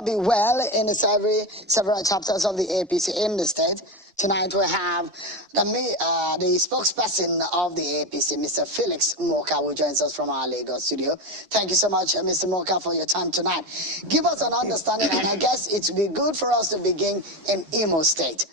Be well in several chapters of the APC in the state. Tonight we have the spokesperson of the APC, Mr. Felix Moka, who joins us from our Lagos studio. Thank you so much, Mr. Moka, for your time tonight. Give us an understanding, and I guess it would be good for us to begin in Imo State.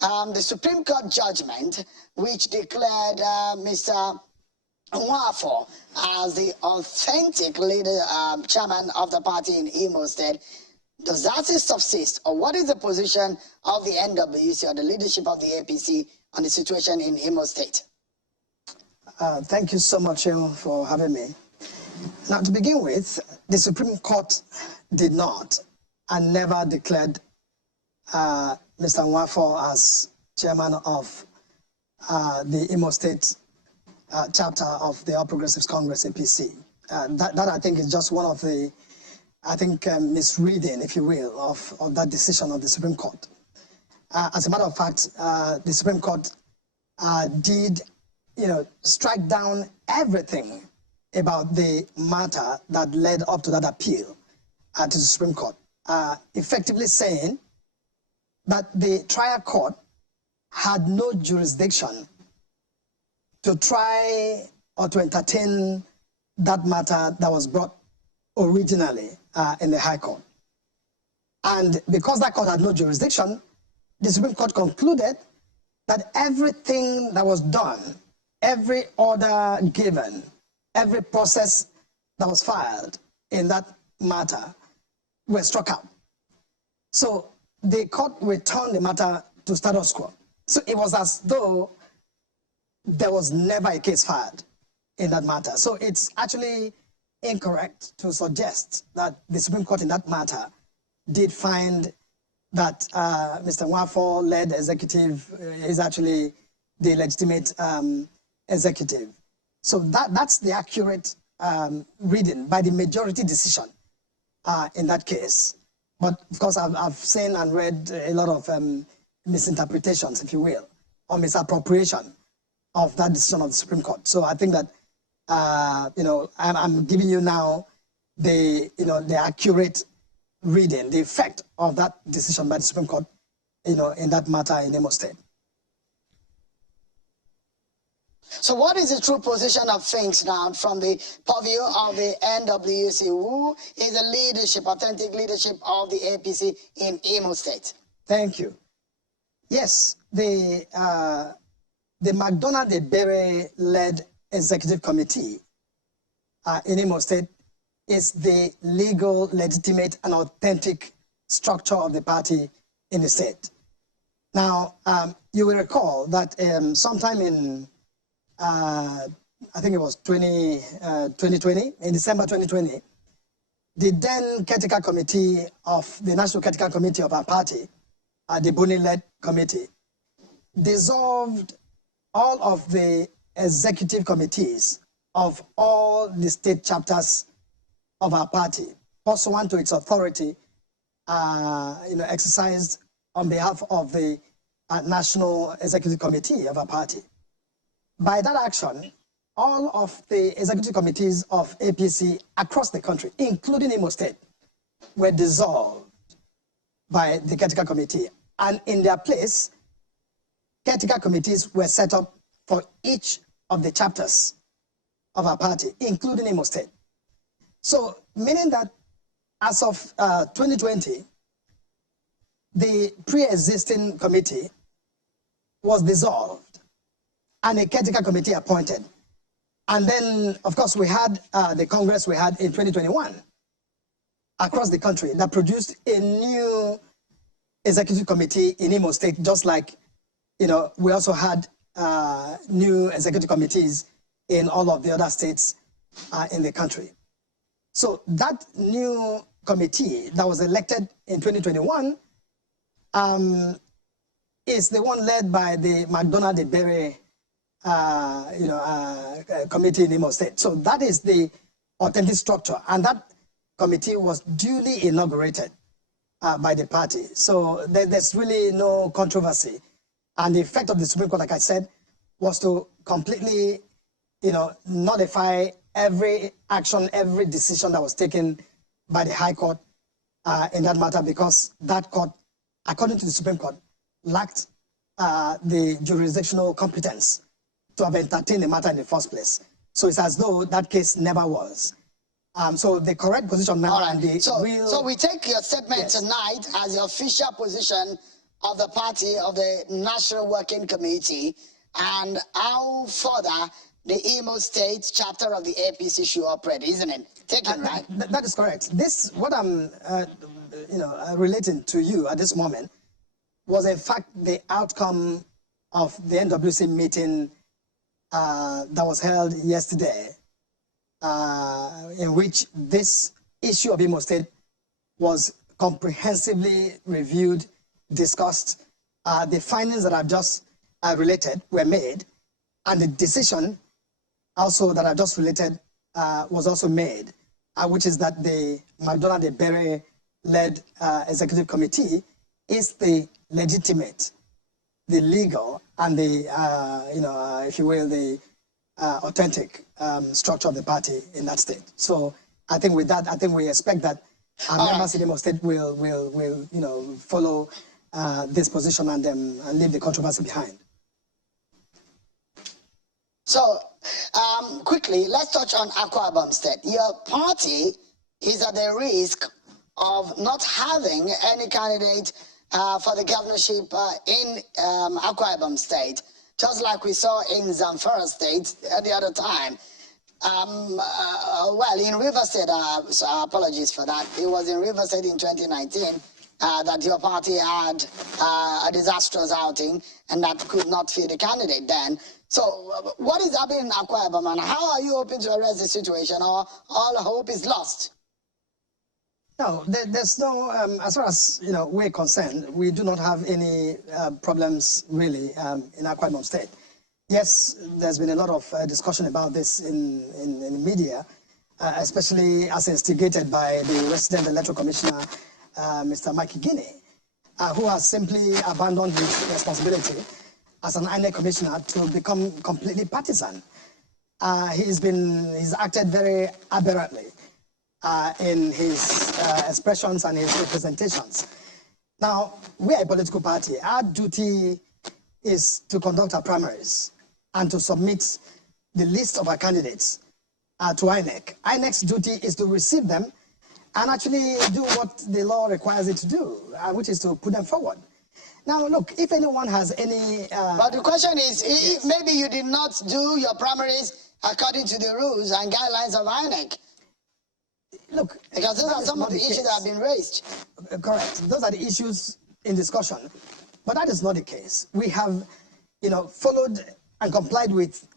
The Supreme Court judgment, which declared Mr. Nwafo as the authentic leader, chairman of the party in Imo State, does that subsist, or what is the position of the NWC or the leadership of the APC on the situation in Imo State? Thank you so much for having me. Now, to begin with, the Supreme Court did not and never declared Mr. Nwafo as chairman of the Imo State chapter of the All Progressives Congress, APC. That I think is just one of the misreading, if you will, of that decision of the Supreme Court. As a matter of fact, the Supreme Court did, strike down everything about the matter that led up to that appeal to the Supreme Court, effectively saying that the trial court had no jurisdiction to try or to entertain that matter that was brought originally in the High Court. And because that court had no jurisdiction, the Supreme Court concluded that everything that was done, every order given, every process that was filed in that matter were struck out. So the court returned the matter to status quo. So it was as though there was never a case filed in that matter. So it's actually incorrect to suggest that the Supreme Court in that matter did find that Mr. Nwafo-led executive is actually the legitimate executive. So that's the accurate reading by the majority decision in that case. But of course, I've seen and read a lot of misinterpretations, if you will, or misappropriation of that decision of the Supreme Court. So I think that I'm giving you now the accurate reading, the effect of that decision by the Supreme Court, in that matter in Imo State. So what is the true position of things now from the purview of the NWC? Who is the leadership, authentic leadership of the APC in Imo State? Thank you. Yes, the Macdonald Ebere-led executive committee in Imo State is the legal, legitimate, and authentic structure of the party in the state. Now, you will recall that sometime in, I think it was 2020, in December 2020, the then caretaker committee of the National Caretaker Committee of our party, the Buni-led committee, dissolved all of the executive committees of all the state chapters of our party, pursuant to its authority, exercised on behalf of the National Executive Committee of our party. By that action, all of the executive committees of APC across the country, including Imo State, were dissolved by the caretaker committee. And in their place, caretaker committees were set up for each of the chapters of our party, including Imo State. So, meaning that as of 2020, the pre-existing committee was dissolved and a caretaker committee appointed. And then, of course, we had the Congress we had in 2021 across the country that produced a new executive committee in Imo State, just like, we also had new executive committees in all of the other states in the country. So that new committee that was elected in 2021 is the one led by the Macdonald Ebere committee in Imo State. So that is the authentic structure, and that committee was duly inaugurated by the party. So there's really no controversy. And the effect of the Supreme Court, like I said, was to completely, nullify every action, every decision that was taken by the High Court in that matter because that court, according to the Supreme Court, lacked the jurisdictional competence to have entertained the matter in the first place. So it's as though that case never was. So the correct position now and the real... So we take your statement Yes. tonight as the official position of the party, of the National Working Committee, and how further the Imo State chapter of the APC should operate, isn't it? Take it, right? That is correct. This, what I'm relating to you at this moment, was in fact the outcome of the NWC meeting that was held yesterday, in which this issue of Imo State was comprehensively reviewed, discussed. The findings that I've just related were made, and the decision also that I've just related was also made, which is that the Macdonald Ebere-led executive committee is the legitimate, the legal, and the, if you will, the authentic structure of the party in that state. So I think with that, I think we expect that our members in Imo State will follow this position and leave the controversy behind. So, quickly, let's touch on Akwa Ibom State. Your party is at the risk of not having any candidate for the governorship in Akwa Ibom State, just like we saw in Zamfara State at the other time. Well, in River State, so apologies for that. It was in River State in 2019 that your party had a disastrous outing and that could not field a candidate then. So what is happening in Akwa Ibom, and how are you hoping to arrest the situation, or all hope is lost? No, there's no, as far as we're concerned, we do not have any problems really in Akwa Ibom State. Yes, there's been a lot of discussion about this in the media, especially as instigated by the resident electoral commissioner, Mr. Mike Guinea, who has simply abandoned his responsibility as an INEC commissioner to become completely partisan. He's acted very aberrantly in his expressions and his representations. Now, we are a political party. Our duty is to conduct our primaries and to submit the list of our candidates to INEC. INEC's duty is to receive them and actually do what the law requires it to do, which is to put them forward. Now, look, if anyone has any... but the question is, if maybe you did not do your primaries according to the rules and guidelines of INEC. Look, because those are some of the issues that have been raised. Correct. Those are the issues in discussion. But that is not the case. We have, followed and complied with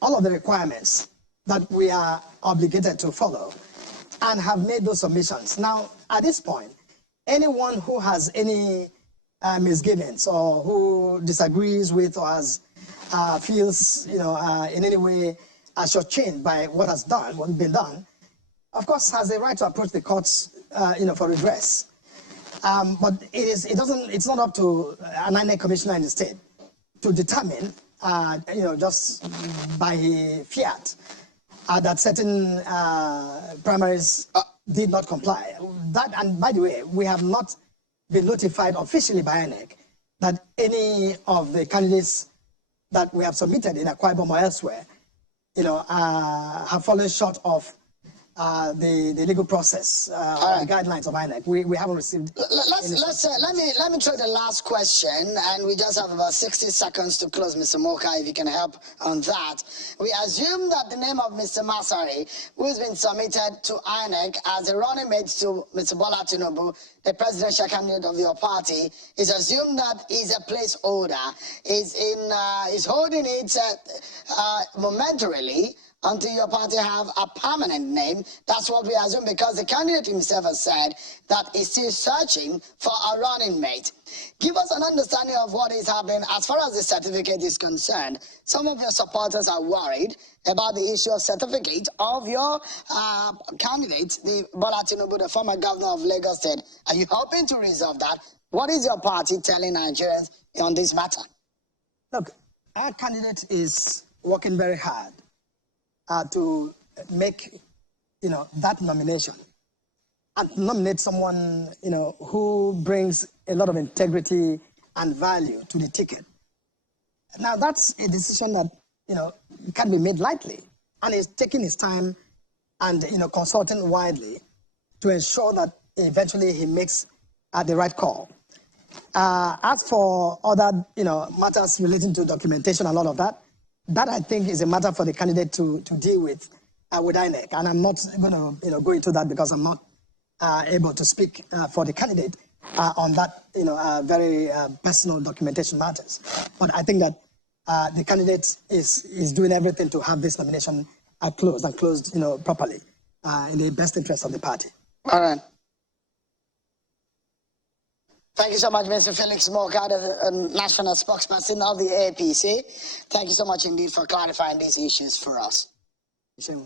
all of the requirements that we are obligated to follow and have made those submissions. Now, at this point, anyone who has any misgivings or who disagrees with or has, feels, in any way shortchanged by what's been done, of course, has a right to approach the courts, for redress. But it's not up to an INEC commissioner in the state to determine, just by fiat, that certain primaries did not comply. That, and by the way, we have not been notified officially by INEC that any of the candidates that we have submitted in Akwa Ibom or elsewhere, have fallen short of the legal process, or the guidelines of INEC. We haven't received. Let me try the last question, and we just have about 60 seconds to close, Mr. Moka, if you can help on that. We assume that the name of Mr. Masari, who has been submitted to INEC as a running mate to Mr. Bola Tinubu, the presidential candidate of your party, is assumed that he's a placeholder, is holding it momentarily until your party have a permanent name. That's what we assume, because the candidate himself has said that he's still searching for a running mate. Give us an understanding of what is happening as far as the certificate is concerned. Some of your supporters are worried about the issue of certificate of your candidate, the Bola Tinubu, the former governor of Lagos State. Are you hoping to resolve that? What is your party telling Nigerians on this matter? Look, our candidate is working very hard to make, that nomination. and nominate someone, who brings a lot of integrity and value to the ticket. Now, that's a decision that, can't be made lightly. And he's taking his time and, consulting widely to ensure that eventually he makes the right call. As for other, matters relating to documentation and all of that, that I think is a matter for the candidate to deal with INEC. And I'm not going to, go into that because I'm not able to speak for the candidate on that, very personal documentation matters. But I think that the candidate is doing everything to have this nomination closed, properly in the best interest of the party. All right. Thank you so much, Mr. Felix Moka, the national spokesperson of the APC. Thank you so much indeed for clarifying these issues for us. Sure.